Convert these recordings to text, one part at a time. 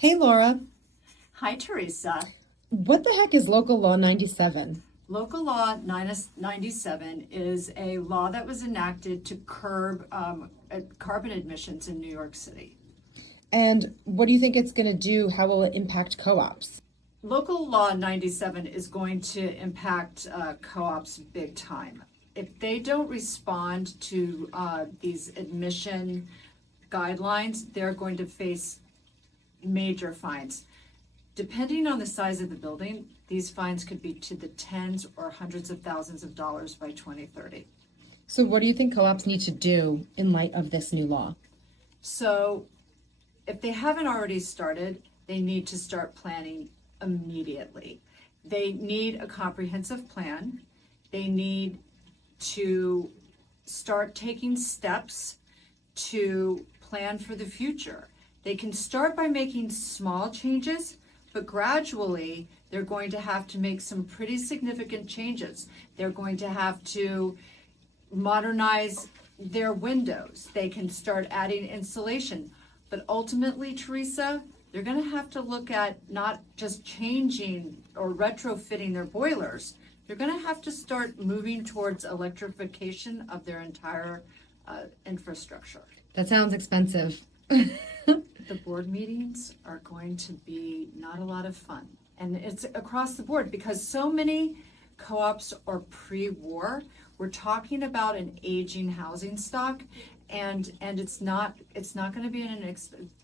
Hey Laura, Hi, Teresa. what the heck is Local Law 97? Local Law 97 is a law that was enacted to curb carbon emissions in New York City. And what do you think it's going to do? How will it impact co-ops? Local Law 97 is going to impact co-ops big time. If they don't respond to these emission guidelines, they're going to face major fines. Depending on the size of the building, these fines could be to the tens or hundreds of thousands of dollars by 2030. So what do you think co-ops need to do in light of this new law? So if they haven't already started, they need to start planning immediately. They need a comprehensive plan. They need to start taking steps to plan for the future. They can start by making small changes, but gradually they're going to have to make some pretty significant changes. They're going to have to modernize their windows. They can start adding insulation. But ultimately, Teresa, they're going to have to look at not just changing or retrofitting their boilers. They're going to have to start moving towards electrification of their entire infrastructure. That sounds expensive. The board meetings are going to be not a lot of fun. And it's across the board because so many co-ops are pre-war. We're talking about an aging housing stock, and it's not going to be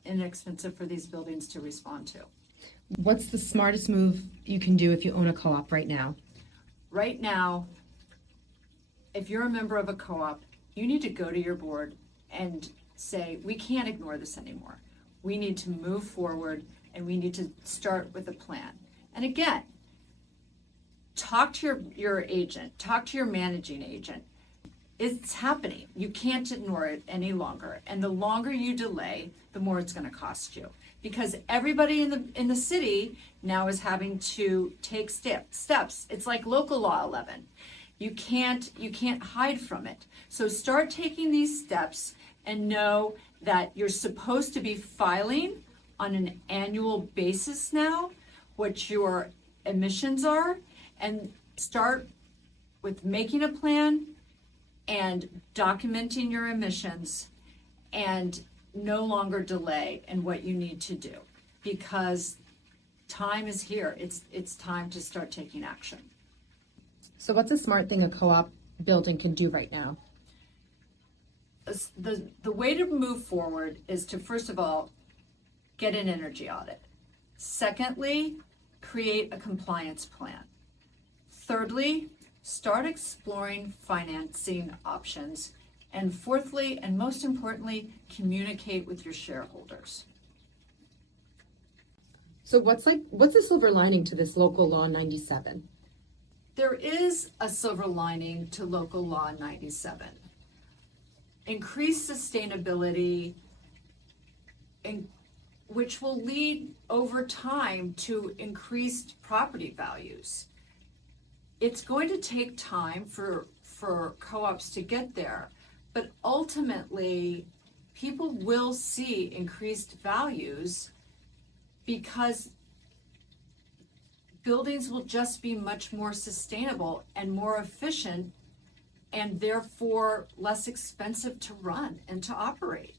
inexpensive for these buildings to respond to. What's the smartest move you can do if you own a co-op right now? Right now, if you're a member of a co-op, you need to go to your board and say, we can't ignore this anymore. We need to move forward and we need to start with a plan. And again, talk to your agent, talk to your managing agent. It's happening. You can't ignore it any longer. And the longer you delay, the more it's going to cost you. Because everybody in the city now is having to take steps. It's like Local Law 11. You can't hide from it. So start taking these steps and know that you're supposed to be filing on an annual basis now what your emissions are, and start with making a plan and documenting your emissions, and no longer delay in what you need to do, because time is here. It's time to start taking action. So what's a smart thing a co-op building can do right now? The way to move forward is to, first of all, get an energy audit. Secondly, create a compliance plan. Thirdly, start exploring financing options. And fourthly, and most importantly, communicate with your shareholders. So what's the silver lining to this Local Law 97? There is a silver lining to Local Law 97. Increased sustainability, which will lead over time to increased property values. It's going to take time for co-ops to get there, but ultimately people will see increased values because buildings will just be much more sustainable and more efficient, and therefore less expensive to run and to operate.